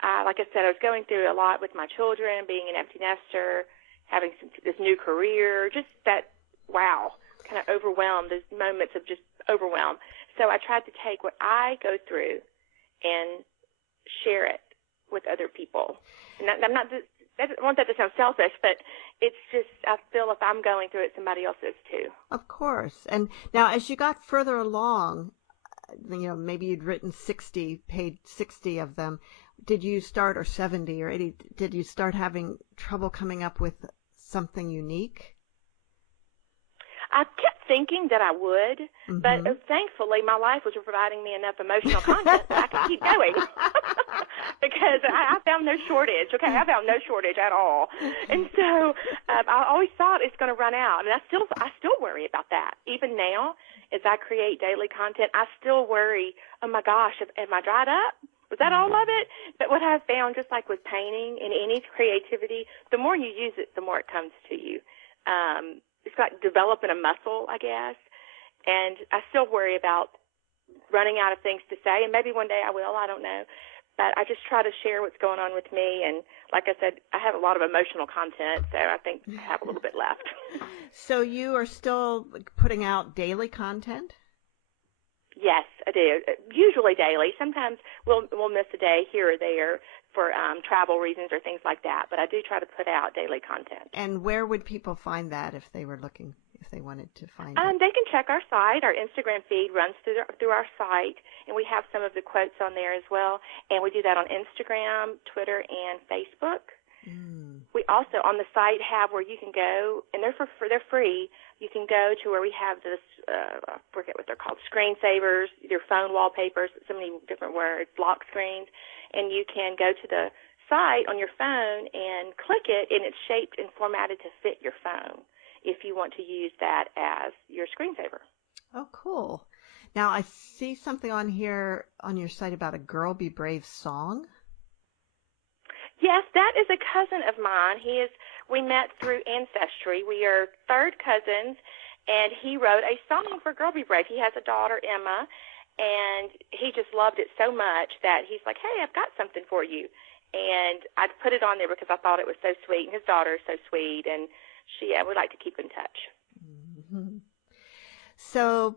Like I said, I was going through a lot with my children, being an empty nester, having this new career, just that, wow, kind of overwhelmed, those moments of just overwhelm. So I tried to take what I go through and share it with other people. And I want that to sound selfish, but it's just, I feel if I'm going through it, somebody else is too. Of course. And now as you got further along, maybe you'd written 60 of them. Did you start, or 70 or 80, did you start having trouble coming up with something unique? I kept thinking that I would, but thankfully my life was providing me enough emotional content that I could keep going. Because I found no shortage. Okay, I found no shortage at all. And so I always thought it's going to run out, and I still worry about that. Even now, as I create daily content, I still worry, oh my gosh, am I dried up? Was that all of it? But what I've found, just like with painting and any creativity, the more you use it, the more it comes to you. It's like developing a muscle, I guess. And I still worry about running out of things to say, and maybe one day I will, I don't know. But I just try to share what's going on with me. And like I said, I have a lot of emotional content, so I think I have a little bit left. So you are still putting out daily content? Yes, I do. Usually daily. Sometimes we'll miss a day here or there for travel reasons or things like that. But I do try to put out daily content. And where would people find that if they were looking, if they wanted to find it? They can check our site. Our Instagram feed runs through our site, and we have some of the quotes on there as well. And we do that on Instagram, Twitter, and Facebook. We we also on the site have where you can go, and they're free. You can go to where we have this, I forget what they're called, screensavers, your phone wallpapers, so many different words, lock screens, and you can go to the site on your phone and click it, and it's shaped and formatted to fit your phone if you want to use that as your screensaver. Oh, cool. Now, I see something on here on your site about a Girl Be Brave song. Yes, that is a cousin of mine. We met through Ancestry. We are third cousins, and he wrote a song for Girl Be Brave. He has a daughter, Emma, and he just loved it so much that he's like, hey, I've got something for you. And I put it on there because I thought it was so sweet, and his daughter is so sweet, and we'd like to keep in touch. Mm-hmm. So,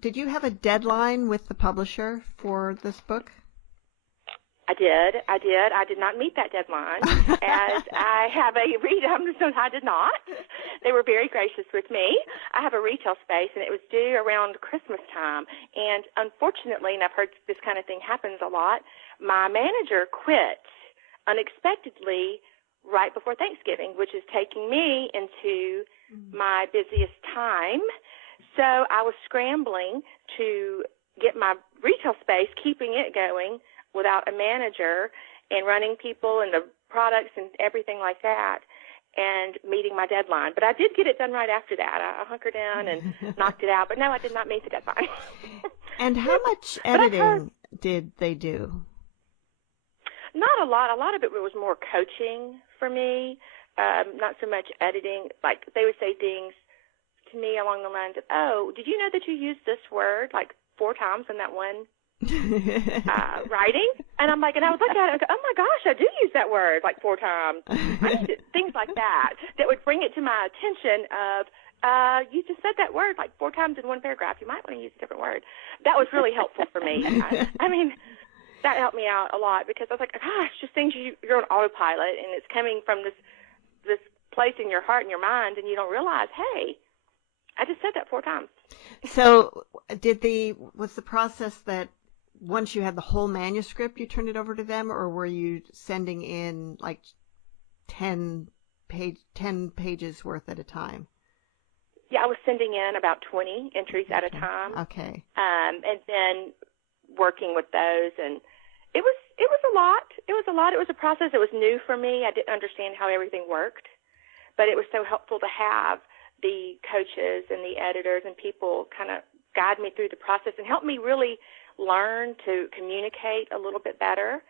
did you have a deadline with the publisher for this book? I did. I did not meet that deadline, as I have I did not. They were very gracious with me. I have a retail space, and it was due around Christmas time. And unfortunately, and I've heard this kind of thing happens a lot, my manager quit unexpectedly right before Thanksgiving, which is taking me into my busiest time. So I was scrambling to get my retail space, keeping it going without a manager, and running people and the products and everything like that, and meeting my deadline. But I did get it done right after that. I hunkered down and knocked it out. But no, I did not meet the deadline. And how much editing did they do? Not a lot. A lot of it was more coaching for me, not so much editing. Like, they would say things to me along the lines of, oh, did you know that you used this word like 4 times in that one writing? And I was looking at it and go, oh my gosh, I do use that word like 4 times. Things like that would bring it to my attention of, you just said that word like 4 times in one paragraph. You might want to use a different word. That was really helpful for me. I mean, that helped me out a lot, because I was like, gosh, just things you're on autopilot, and it's coming from this place in your heart and your mind, and you don't realize, hey, I just said that 4 times. So was the process that once you had the whole manuscript, you turned it over to them, or were you sending in like 10 pages worth at a time? Yeah, I was sending in about 20 entries at a time. Okay. And then working with those, and it was a lot. It was a lot. It was a process. It was new for me. I didn't understand how everything worked, but it was so helpful to have the coaches and the editors and people kind of guide me through the process and help me really learn to communicate a little bit better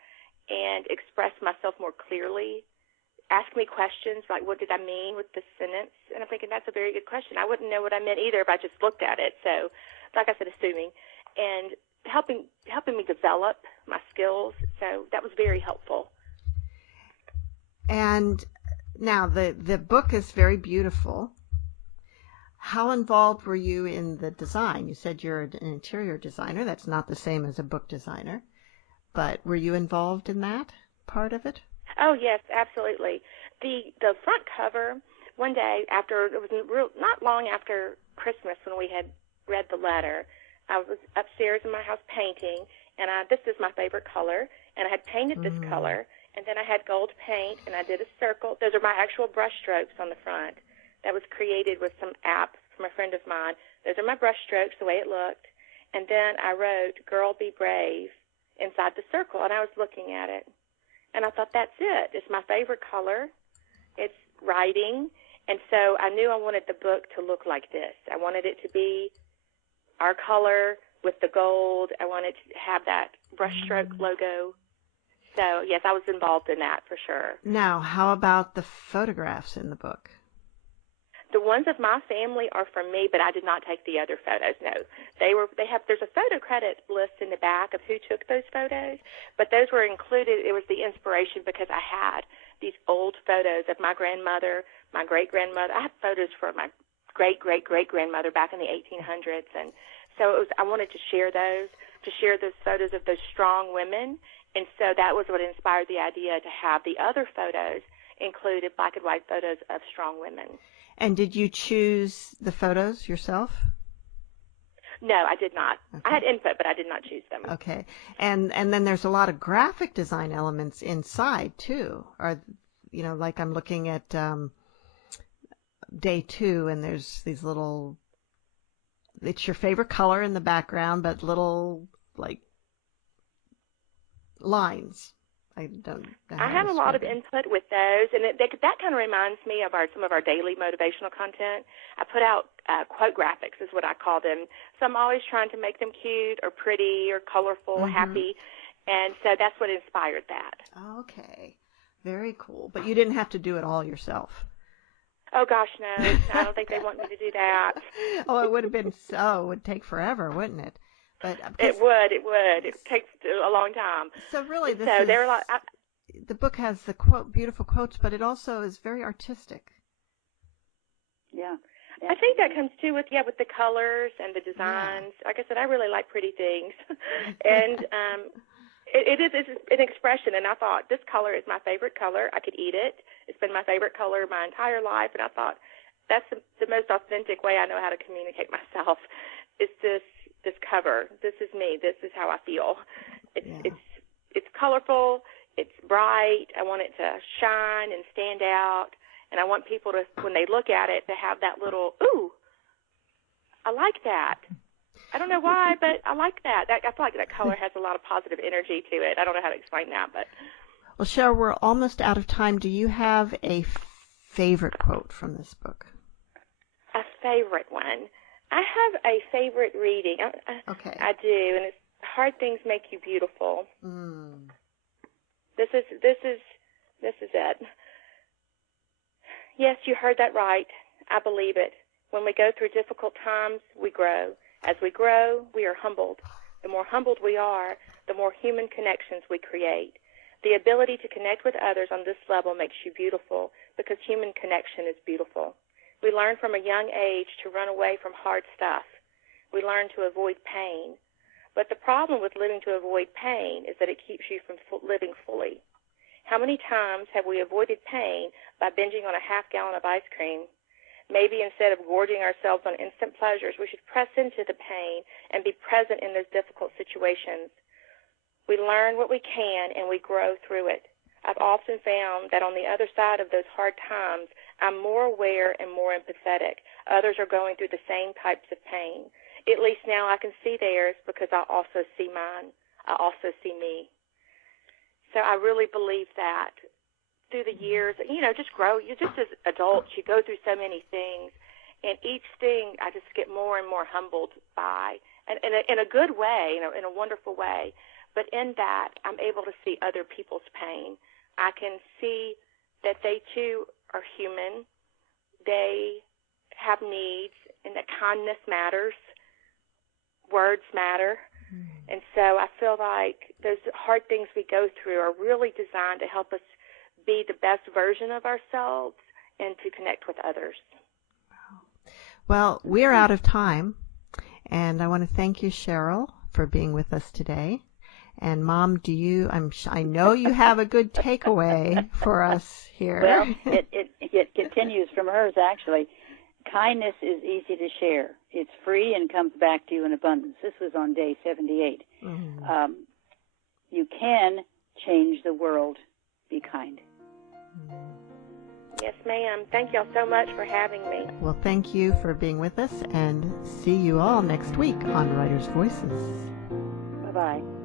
and express myself more clearly. Ask me questions like, what did I mean with this sentence? And I'm thinking, that's a very good question. I wouldn't know what I meant either if I just looked at it. So, like I said, assuming, and helping me develop my skills. So that was very helpful. And now the book is very beautiful. How involved were you in the design? You said you're an interior designer. That's not the same as a book designer. But were you involved in that part of it? Oh, yes, absolutely. The front cover, one day after, it was not long after Christmas when we had read the letter, I was upstairs in my house painting, and this is my favorite color, and I had painted this color, and then I had gold paint, and I did a circle. Those are my actual brush strokes on the front. That was created with some app from a friend of mine. Those are my brush strokes, the way it looked. And then I wrote, Girl Be Brave, inside the circle, and I was looking at it. And I thought, that's it. It's my favorite color. It's writing. And so I knew I wanted the book to look like this. I wanted it to be our color with the gold. I wanted to have that brushstroke logo. So, yes, I was involved in that for sure. Now, how about the photographs in the book? The ones of my family are from me, but I did not take the other photos. No, there's a photo credit list in the back of who took those photos, but those were included. It was the inspiration because I had these old photos of my grandmother, my great-grandmother. I have photos for my great-great-great-grandmother back in the 1800s, and so I wanted to share those photos of those strong women, and so that was what inspired the idea to have the other photos included, black and white photos of strong women. And did you choose the photos yourself? No, I did not. Okay. I had input, but I did not choose them. Okay. And then there's a lot of graphic design elements inside, too. like I'm looking at day 2, and there's these little, it's your favorite color in the background, but little, like, lines. I don't know I have a lot of input with those, and that kind of reminds me of some of our daily motivational content. I put out quote graphics, is what I call them. So I'm always trying to make them cute or pretty or colorful, happy, and so that's what inspired that. Okay, very cool. But you didn't have to do it all yourself. Oh, gosh, no. I don't think they want me to do that. Oh, it would have been it would take forever, wouldn't it? But it would. It takes a long time. So really, there are a lot. The book has the beautiful quotes, but it also is very artistic. Yeah. I think that comes too with the colors and the designs. Yeah. Like I said, I really like pretty things, and it is an expression. And I thought, this color is my favorite color. I could eat it. It's been my favorite color my entire life, and I thought that's the most authentic way I know how to communicate myself. It's this cover. This is me. This is how I feel. It's colorful. It's bright. I want it to shine and stand out. And I want people to, when they look at it, to have that little, ooh, I like that. I don't know why, but I like that. I feel like that color has a lot of positive energy to it. I don't know how to explain that, but. Well, Cheryl, we're almost out of time. Do you have a favorite quote from this book? A favorite one. I have a favorite reading. Okay. I do, and it's Hard Things Make You Beautiful. This is it. Yes, you heard that right. I believe it. When we go through difficult times, we grow. As we grow, we are humbled. The more humbled we are, the more human connections we create. The ability to connect with others on this level makes you beautiful, because human connection is beautiful. We learn from a young age to run away from hard stuff. We learn to avoid pain. But the problem with living to avoid pain is that it keeps you from living fully. How many times have we avoided pain by binging on a half-gallon of ice cream? Maybe instead of gorging ourselves on instant pleasures, we should press into the pain and be present in those difficult situations. We learn what we can, and we grow through it. I've often found that on the other side of those hard times, I'm more aware and more empathetic. Others are going through the same types of pain. At least now I can see theirs, because I also see mine. I also see me. So I really believe that through the years, just grow. You just as adults, you go through so many things, and each thing I just get more and more humbled by, and in a good way, in a wonderful way. But in that, I'm able to see other people's pain. I can see that they too are human. They have needs, and that kindness matters. Words matter. And so I feel like those hard things we go through are really designed to help us be the best version of ourselves and to connect with others. Well, we're out of time, and I want to thank you, Cheryl, for being with us today. And Mom, I know you have a good takeaway for us here. Well, it continues from hers, actually. Kindness is easy to share. It's free and comes back to you in abundance. This was on day 78. You can change the world. Be kind. Yes, ma'am. Thank y'all so much for having me. Well, thank you for being with us, and see you all next week on Writers' Voices. Bye-bye.